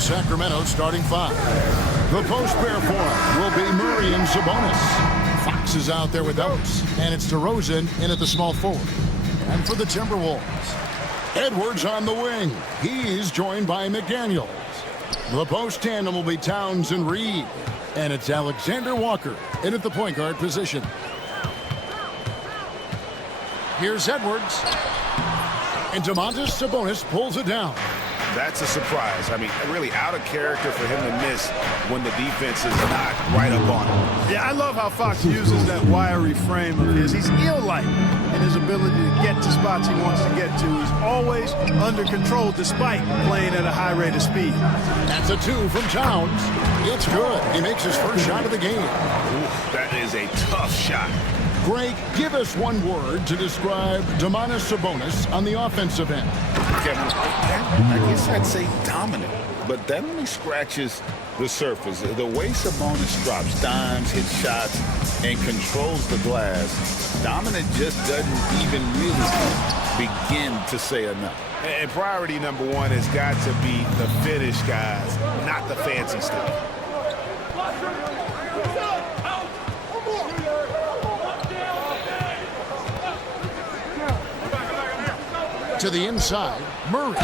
of Sacramento starting five. The post pair form will be Murray and Sabonis. Fox is out there with those, and it's DeRozan in at the small forward. And for the Timberwolves, Edwards on the wing. He's joined by McDaniels. The post tandem will be Towns and Reed, and it's Alexander Walker in at the point guard position. Here's Edwards, and Domantas Sabonis pulls it down. That's a surprise. I mean, really out of character for him to miss when the defense is not right up on him. Yeah, I love how Fox uses that wiry frame of his. He's eel-like in his ability to get to spots he wants to get to. He's always under control despite playing at a high rate of speed. That's a two from Towns. It's good. He makes his first shot of the game. Ooh, that is a tough shot. Greg, give us one word to describe Domantas Sabonis on the offensive end. Kevin, I guess I'd say dominant, but that only scratches the surface. The way Sabonis drops dimes, hits shots, and controls the glass, dominant just doesn't even really begin to say enough. And priority number one has got to be the finish, guys, not the fancy stuff. To the inside, Murray.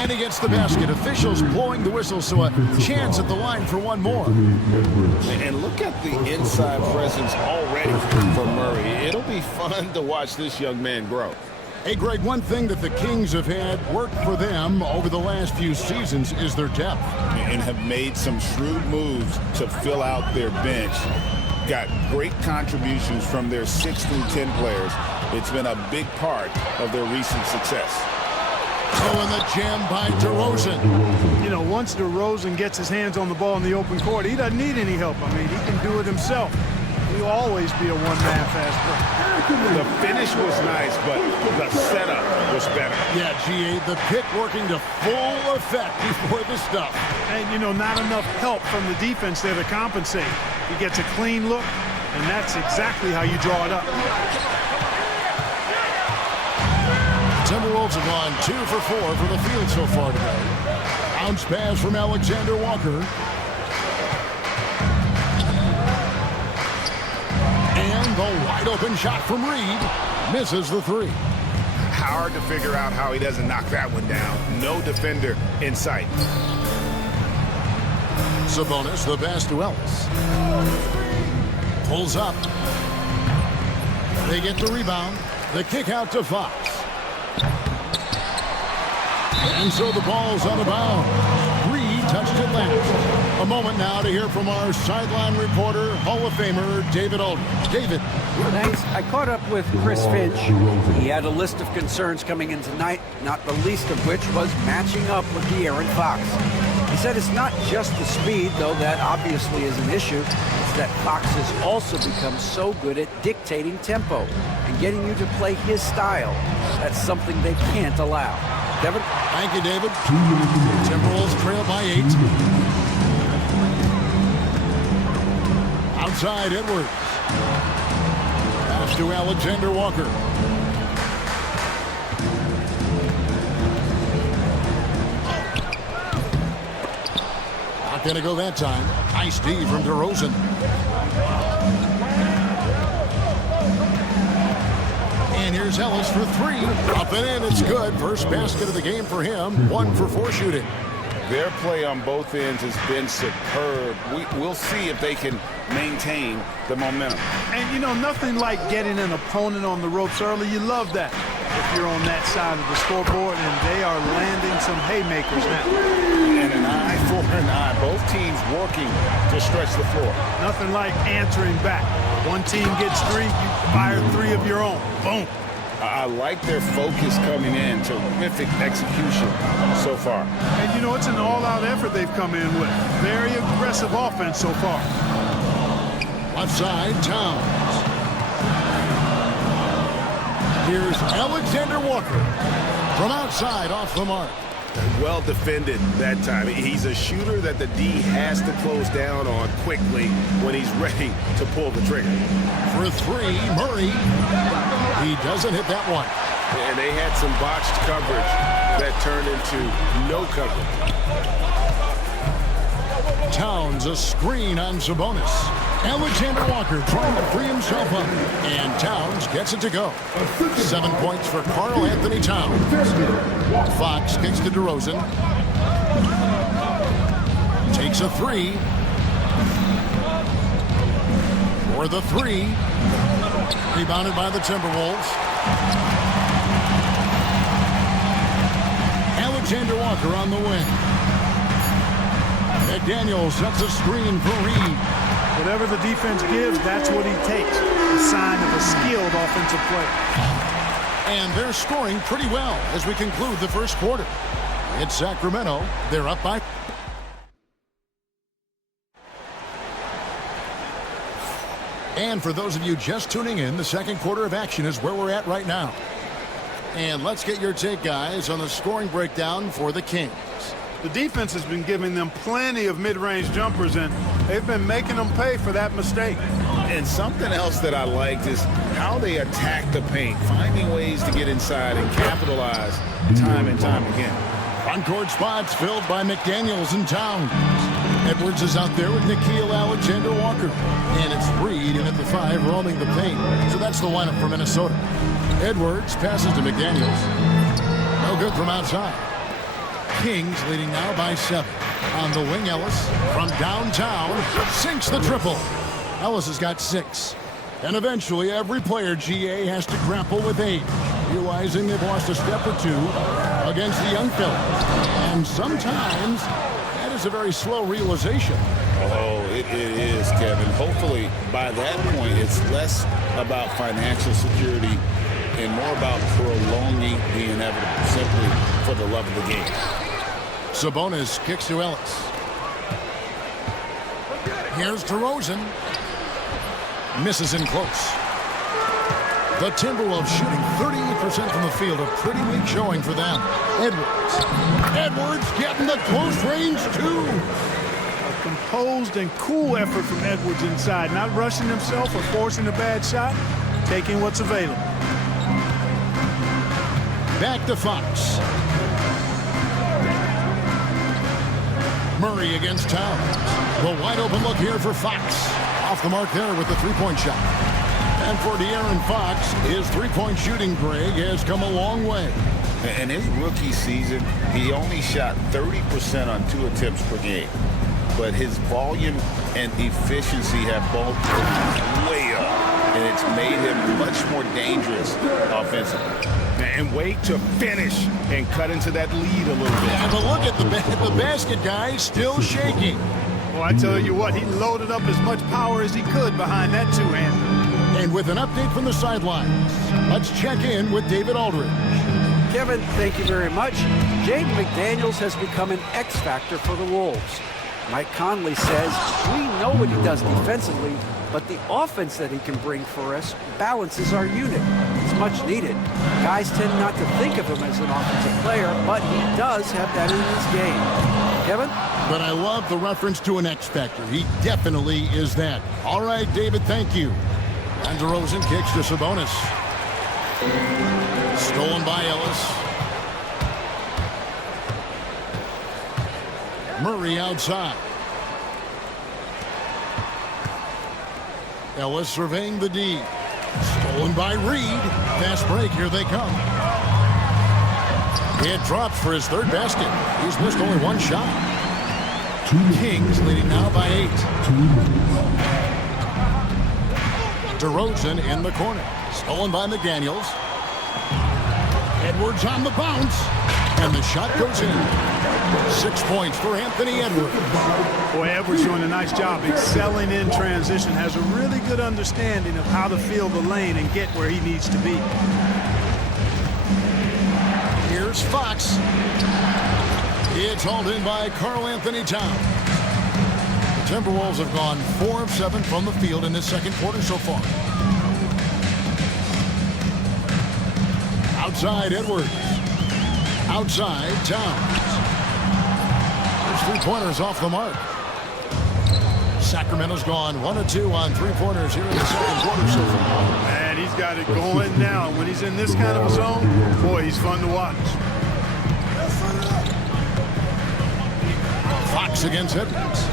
And he gets the basket. Officials blowing the whistle, so a chance at the line for one more. And look at the inside presence already for Murray. It'll be fun to watch this young man grow. Hey, Greg, one thing that the Kings have had work for them over the last few seasons is their depth. And have made some shrewd moves to fill out their bench. Got great contributions from their 6 through 10 players. It's been a big part of their recent success. So in the jam by DeRozan. You know, once DeRozan gets his hands on the ball in the open court, he doesn't need any help. I mean, he can do it himself. He'll always be a one-man fast break. The finish was nice, but the setup was better. Yeah, G.A., the pick working to full effect before the stuff. And, you know, not enough help from the defense there to compensate. He gets a clean look, and that's exactly how you draw it up. Timberwolves have gone 2 for 4 from the field so far today. Bounce pass from Alexander Walker. And the wide open shot from Reed misses the three. Hard to figure out how he doesn't knock that one down. No defender in sight. Sabonis, the pass to Ellis. Pulls up. They get the rebound. The kick out to Fox. And so the ball's out of bounds. Reed touched it last. A moment now to hear from our sideline reporter, Hall of Famer David Aldridge. David. Thanks. I caught up with Chris Finch. He had a list of concerns coming in tonight, not the least of which was matching up with De'Aaron Fox. He said it's not just the speed, though that obviously is an issue. It's that Fox has also become so good at dictating tempo and getting you to play his style. That's something they can't allow. Devin? Thank you, David. Timberwolves trail by 8. Outside, Edwards. Pass to Alexander Walker. Not going to go that time. Nice D from DeRozan. And here's Ellis for 3. Up and in, it's good. First basket of the game for him. 1 for 4 shooting. Their play on both ends has been superb. We'll see if they can maintain the momentum. And, you know, nothing like getting an opponent on the ropes early. You love that if you're on that side of the scoreboard, and they are landing some haymakers now. And an eye for an eye. Both teams working to stretch the floor. Nothing like answering back. One team gets 3, you fire 3 of your own. Boom. I like their focus coming in. Terrific execution so far. And, you know, it's an all-out effort they've come in with. Very aggressive offense so far. Left side, Towns. Here's Alexander Walker. From outside, off the mark. Well defended that time. He's a shooter that the D has to close down on quickly when he's ready to pull the trigger. For 3, Murray. He doesn't hit that one. And they had some botched coverage that turned into no coverage. Towns a screen on Sabonis. Alexander Walker trying to free himself up. And Towns gets it to go. 7 points for Karl Anthony Towns. Fox kicks to DeRozan. Takes a three. For the three. Rebounded by the Timberwolves. Alexander Walker on the wing. McDaniels sets a screen for Reed. Whatever the defense gives, that's what he takes. A sign of a skilled offensive player. And they're scoring pretty well as we conclude the first quarter. It's Sacramento. They're up by... And for those of you just tuning in, the second quarter of action is where we're at right now. And let's get your take, guys, on the scoring breakdown for the Kings. The defense has been giving them plenty of mid-range jumpers, and they've been making them pay for that mistake. And something else that I liked is how they attack the paint, finding ways to get inside and capitalize time and time again. Front court spots filled by McDaniels and Towns. Edwards is out there with Nickeil Alexander-Walker. And it's Reed in at the 5 roaming the paint. So that's the lineup for Minnesota. Edwards passes to McDaniels. No good from outside. Kings leading now by 7. On the wing, Ellis from downtown sinks the triple. Ellis has got 6. And eventually every player, GA, has to grapple with age, realizing they've lost a step or two against the young fellas. And sometimes that is a very slow realization. Oh, it is, Kevin. Hopefully by that point it's less about financial security and more about prolonging the inevitable, simply for the love of the game. Sabonis kicks to Ellis. Here's DeRozan. Misses in close. The Timberwolves shooting 38% from the field. A pretty weak showing for them. Edwards getting the close range too. A composed and cool effort from Edwards inside. Not rushing himself or forcing a bad shot. Taking what's available. Back to Fox. Murray against Towns. The wide open look here for Fox. Off the mark there with the three-point shot. And for De'Aaron Fox, his three-point shooting, Greg, has come a long way. In his rookie season, he only shot 30% on 2 attempts per game. But his volume and efficiency have both gone way up. And it's made him much more dangerous offensively. And wait to finish and cut into that lead a little bit. Yeah, but look at the basket, guys, still shaking. Well, I tell you what, he loaded up as much power as he could behind that two-hander. And with an update from the sidelines, let's check in with David Aldridge. Kevin, thank you very much. Jaden McDaniels has become an X factor for the Wolves. Mike Conley says, we know what he does defensively, but the offense that he can bring for us balances our unit. It's much needed. Guys tend not to think of him as an offensive player, but he does have that in his game. Kevin? But I love the reference to an X factor. He definitely is that. All right, David, thank you. And DeRozan kicks to Sabonis. Stolen by Ellis. Murray outside. Ellis surveying the D. Stolen by Reed. Fast break. Here they come. It drops for his third basket. He's missed only one shot. Kings leading now by 8. DeRozan in the corner. Stolen by McDaniels. Edwards on the bounce. And the shot goes in. 6 points for Anthony Edwards. Boy, Edwards doing a nice job excelling in transition. Has a really good understanding of how to feel the lane and get where he needs to be. Here's Fox. It's hauled in by Karl Anthony Towns. The Timberwolves have gone 4 of 7 from the field in this second quarter so far. Outside Edwards. Outside Towns. There's 3-pointers off the mark. Sacramento's gone 1 of 2 on 3-pointers here in the second quarter so far. Man, he's got it going now. When he's in this kind of a zone, boy, he's fun to watch. Fox against Edwards.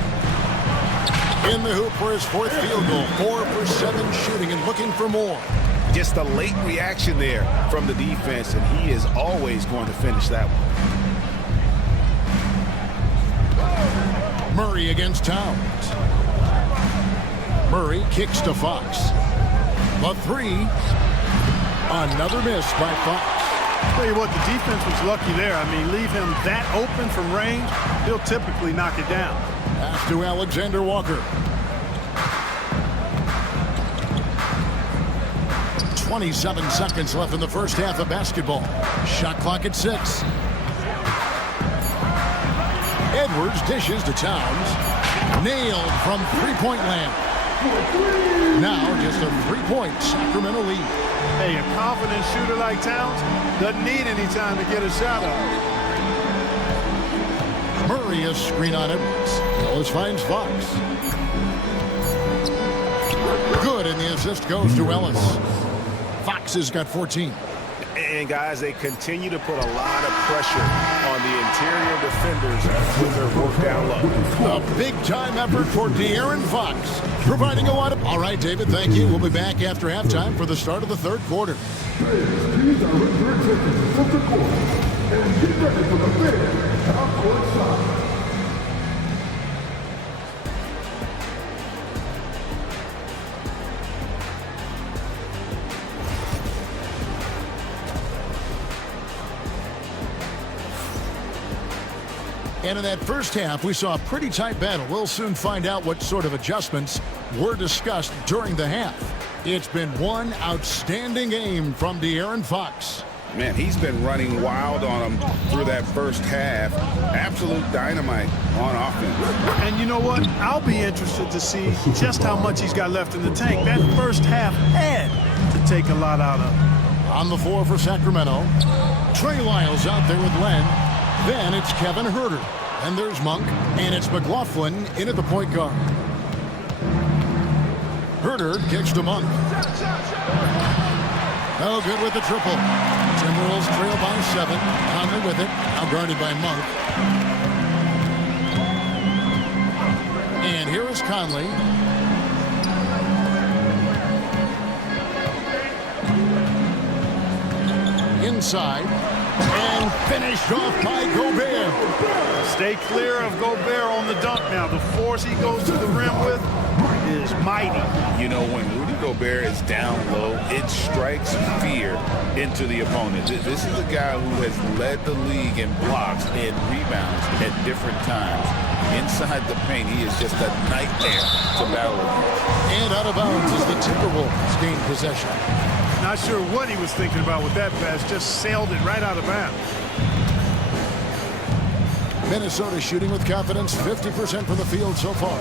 In the hoop for his fourth field goal. 4 for 7 shooting and looking for more. Just a late reaction there from the defense, and he is always going to finish that one. Murray against Towns. Murray kicks to Fox. The three. Another miss by Fox. Tell you what, the defense was lucky there. I mean, leave him that open from range, he'll typically knock it down. Pass to Alexander Walker. 27 seconds left in the first half of basketball. Shot clock at 6. Edwards dishes to Towns. Nailed from three-point land. Now just a 3-point Sacramento lead. Hey, a confident shooter like Towns doesn't need any time to get a shot up. Murray a screen on Edwards. Ellis finds Fox. Good, and the assist goes to Ellis. Fox has got 14. And, guys, they continue to put a lot of pressure on the interior defenders with their work down low. A big-time effort for De'Aaron Fox, providing a lot of... All right, David, thank you. We'll be back after halftime for the start of the third quarter. These are return from the court. And get ready for the big half-court shot. And in that first half, we saw a pretty tight battle. We'll soon find out what sort of adjustments were discussed during the half. It's been one outstanding game from De'Aaron Fox. Man, he's been running wild on him through that first half. Absolute dynamite on offense. And you know what? I'll be interested to see just how much he's got left in the tank. That first half had to take a lot out of him. On the floor for Sacramento, Trey Lyles out there with Len. Then it's Kevin Huerter. And there's Monk. And it's McLaughlin in at the point guard. Huerter kicks to Monk. No good with the triple. Timberwolves trail by 7. Conley with it. Now guarded by Monk. And here is Conley. Inside. And finished off by Gobert. Stay clear of Gobert on the dunk now. The force he goes to the rim with is mighty. You know, when Rudy Gobert is down low, it strikes fear into the opponent. This is a guy who has led the league in blocks and rebounds at different times. Inside the paint, he is just a nightmare to battle against. And out of bounds as the Timberwolves gain possession. Not sure what he was thinking about with that pass. Just sailed it right out of bounds. Minnesota shooting with confidence, 50% from the field so far.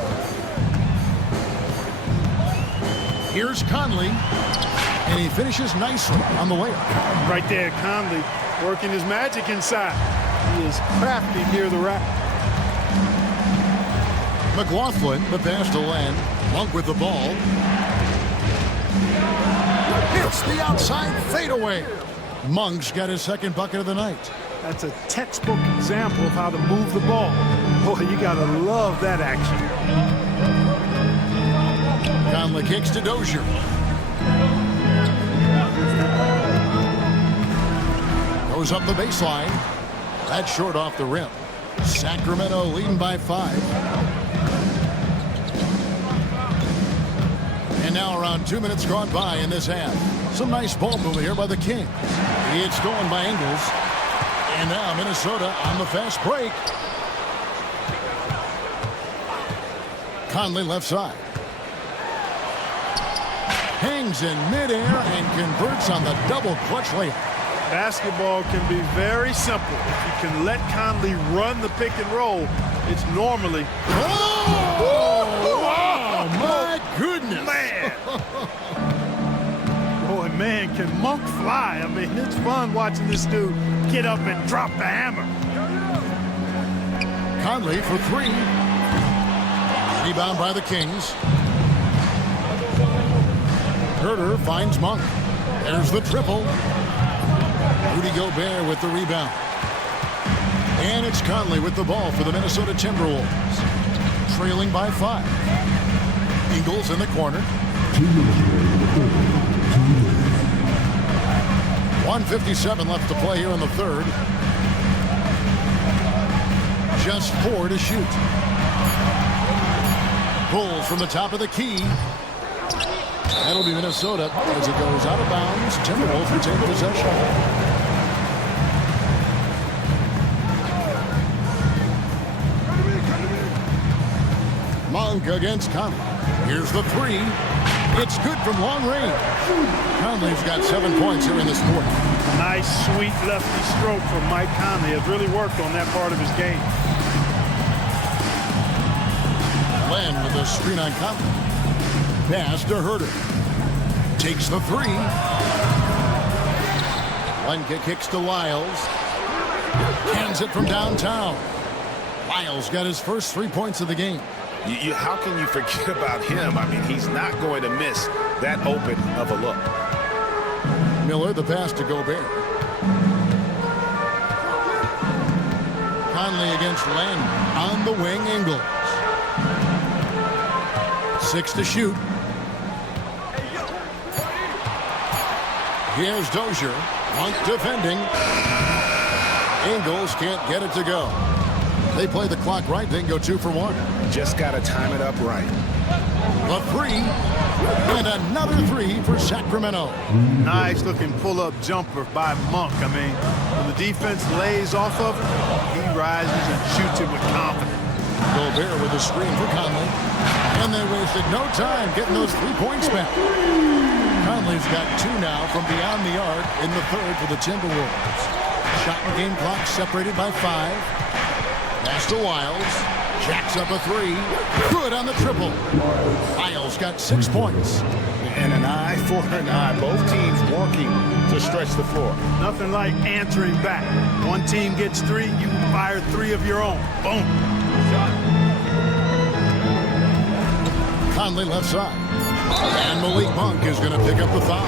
Here's Conley, and he finishes nicely on the layup. Right there, Conley working his magic inside. He is crafty near the rack. McLaughlin, the pass to Len. Monk with the ball. Hits the outside fadeaway. Monk's got his second bucket of the night. That's a textbook example of how to move the ball. Boy, you gotta love that action. Conley kicks to Dozier. Goes up the baseline. That's short off the rim. Sacramento leading by 5. And now around 2 minutes gone by in this half. Some nice ball movement here by the Kings. It's stolen by Ingles. And now Minnesota on the fast break. Conley left side. Hangs in midair and converts on the double clutch layup. Basketball can be very simple. If you can let Conley run the pick and roll, it's normally... Oh, my goodness. Man! Boy, man, can Monk fly? I mean, it's fun watching this dude get up and drop the hammer. Conley for 3. Rebound by the Kings. Huerter finds Monk. There's the triple. Rudy Gobert with the rebound. And it's Conley with the ball for the Minnesota Timberwolves. Trailing by 5. Ingles in the corner. 1:57 left to play here in the third. Just 4 to shoot. Pulls from the top of the key. That'll be Minnesota as it goes out of bounds. Timberwolves retain possession. Monk against Conley. Here's the 3. It's good from long range. Conley's got 7 points here in this quarter. Nice, sweet lefty stroke from Mike Conley. Has really worked on that part of his game. Len with a screen on Conley. Pass to Herter. Takes the 3. Lenka kicks to Lyles. Hands it from downtown. Lyles got his first 3 points of the game. How can you forget about him? I mean, he's not going to miss that open of a look. Miller, the pass to Gobert. Conley against Len. On the wing, Ingles. 6 to shoot. Here's Dozier. Monk defending. Ingles can't get it to go. They play the clock right, then go 2 for 1. Just got to time it up right. The 3. And another 3 for Sacramento. Nice looking pull-up jumper by Monk. I mean, when the defense lays off of him, he rises and shoots it with confidence. Gobert with a screen for Conley. And they wasted no time getting those 3 points back. Conley's got 2 now from beyond the arc in the third for the Timberwolves. Shot and game clock separated by 5. Pass to Lyles. Jacks up a 3. Good on the triple. Lyles got 6 points. And an eye for an eye. Both teams working to stretch the floor. Nothing like answering back. One team gets 3, you fire 3 of your own. Boom. Conley left side. And Malik Monk is going to pick up the foul.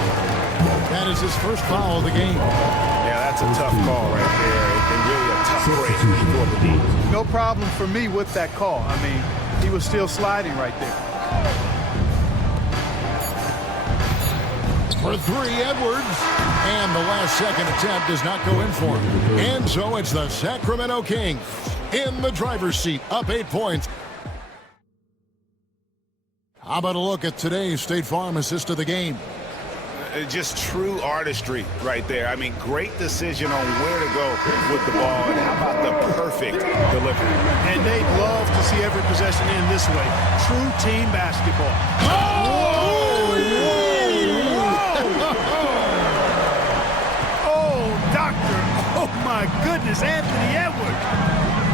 That is his first foul of the game. Yeah, that's a tough call right there. And really a tough break for the team. No problem for me with that call. I mean, he was still sliding right there. For 3, Edwards. And the last second attempt does not go in for him. And so it's the Sacramento Kings in the driver's seat, up 8 points. How about a look at today's State Farm assist of the game? Just true artistry right there. I mean, great decision on where to go with the ball. And how about the perfect delivery? And they'd love to see every possession end this way. True team basketball. Oh, doctor. Oh, my goodness. Anthony Edwards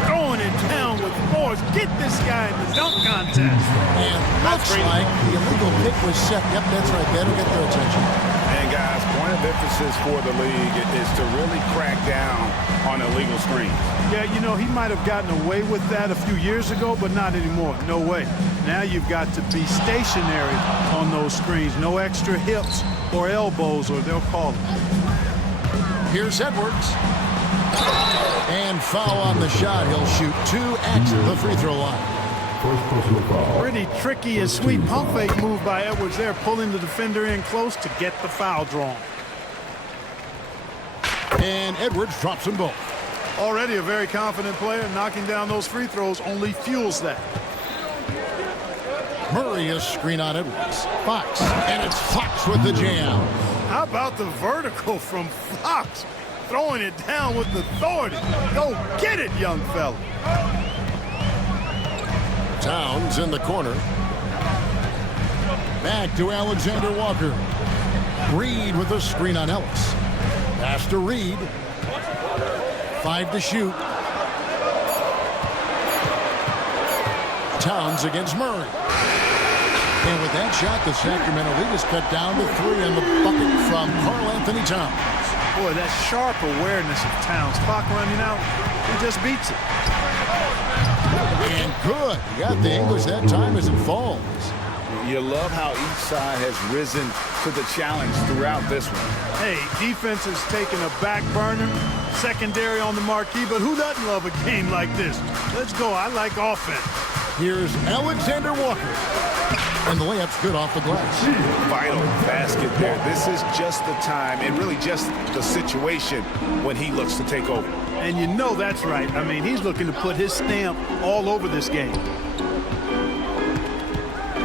throwing it down with force. Get this guy in the dunk contest. And looks like the illegal pick was set. Yep, that's right. That'll get their attention. And, guys, point of emphasis for the league is to really crack down on illegal screens. Yeah, you know, he might have gotten away with that a few years ago, but not anymore. No way. Now you've got to be stationary on those screens. No extra hips or elbows, or they'll call it. Here's Edwards. And foul on the shot. He'll shoot 2 at the free throw line. Pretty tricky and sweet pump fake move by Edwards there, pulling the defender in close to get the foul drawn. And Edwards drops them both. Already a very confident player. Knocking down those free throws only fuels that. Murray is screen on Edwards. Fox. And it's Fox with the jam. How about the vertical from Fox? Throwing it down with authority. Go get it, young fella. Towns in the corner. Back to Alexander Walker. Reed with a screen on Ellis. Pass to Reed. 5 to shoot. Towns against Murray. And with that shot, the Sacramento lead is cut down to 3 in the bucket from Karl Anthony Towns. Boy, that sharp awareness of Towns. Clock running out, he just beats it. And good. He got the English that time as it falls. You love how each side has risen to the challenge throughout this one. Hey, defense has taken a back burner. secondary on the marquee, but who doesn't love a game like this? Let's go. I like offense. Here's Alexander Walker. And the layup's good off the glass. Vital basket there. This is just the time and really just the situation when he looks to take over. And you know that's right. I mean, he's looking to put his stamp all over this game.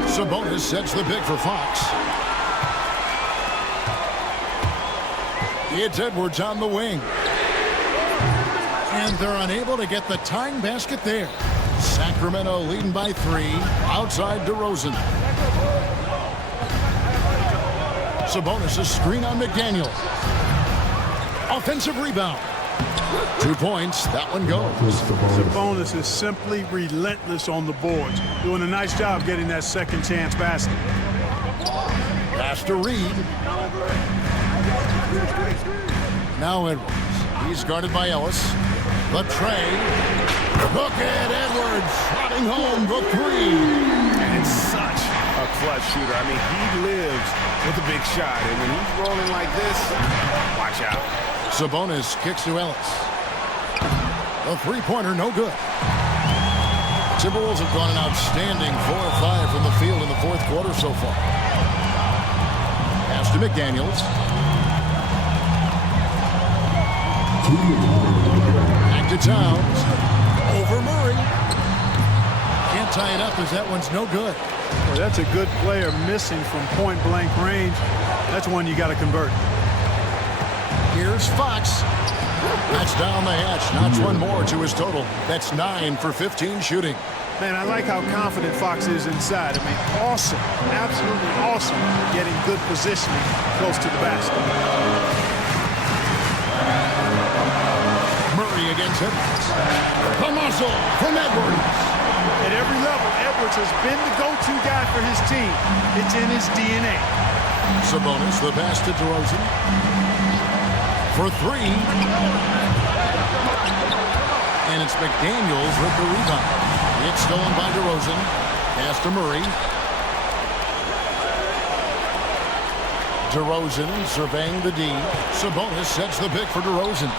Sabonis sets the big for Fox. It's Edwards on the wing. And they're unable to get the tying basket there. Sacramento leading by 3. Outside DeRozan. Sabonis a screen on McDaniel. Offensive rebound. 2 points. That one goes. Sabonis is simply relentless on the boards. Doing a nice job getting that second chance basket. Pass to Reed. Now Edwards. He's guarded by Ellis. The tray. Look at Edwards trotting home the 3. And such a clutch shooter. I mean, he lives with a big shot. And when he's rolling like this, watch out. Sabonis kicks to Ellis. The three-pointer, no good. Timberwolves have gone an outstanding 4 of 5 from the field in the fourth quarter so far. Pass to McDaniels. Back to Towns. Over Murray. Can't tie it up as that one's no good. Well, that's a good player missing from point-blank range. That's one you got to convert. Here's Fox. That's down the hatch. Knocks one more to his total. That's 9 for 15 shooting. Man, I like how confident Fox is inside. I mean, awesome. Absolutely awesome getting good positioning close to the basket. Murray against Edwards. The muscle from Edwards. At every level, Edwards has been the go-to guy for his team. It's in his DNA. Sabonis, the pass to DeRozan. For 3. And it's McDaniels with the rebound. It's stolen by DeRozan. Pass to Murray. DeRozan surveying the D. Sabonis sets the pick for DeRozan.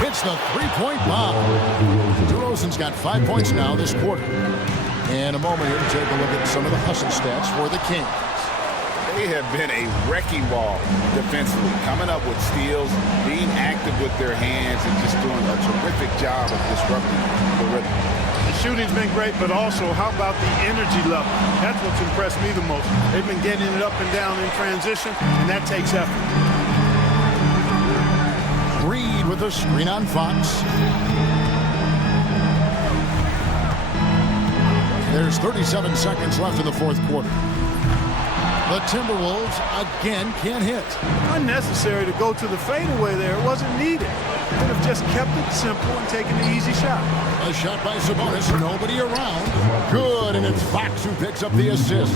Hits the three-point bomb. DeRozan's got 5 points now this quarter. And a moment here to take a look at some of the hustle stats for the Kings. They have been a wrecking ball defensively, coming up with steals, being active with their hands, and just doing a terrific job of disrupting the rhythm. The shooting's been great, but also how about the energy level? That's what's impressed me the most. They've been getting it up and down in transition, and that takes effort. Reed with a screen on Fox. There's 37 seconds left in the fourth quarter. The Timberwolves again can't hit. Unnecessary to go to the fadeaway there. It wasn't needed. Could have just kept it simple and taken the easy shot. A shot by Sabonis, nobody around. Good, and it's Fox who picks up the assist.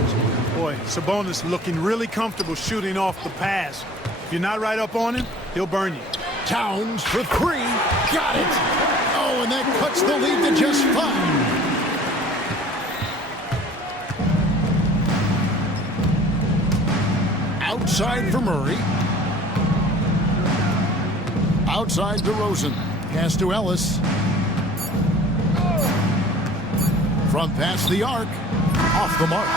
Boy, Sabonis looking really comfortable shooting off the pass. If you're not right up on him, he'll burn you. Towns for 3. Got it. Oh, and that cuts the lead to just 5. Outside for Murray. Outside DeRozan. Pass to Ellis. From past the arc. Off the mark.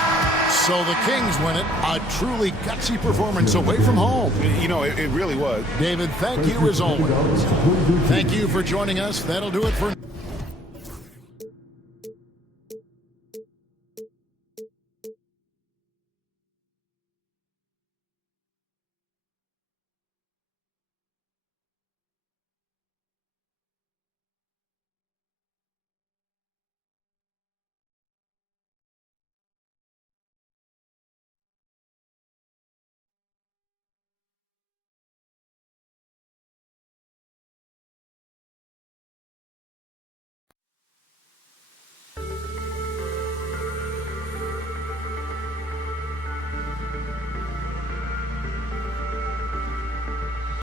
So the Kings win it. A truly gutsy performance away from home. You know, it really was. David, thank you as always. Thank you for joining us. That'll do it for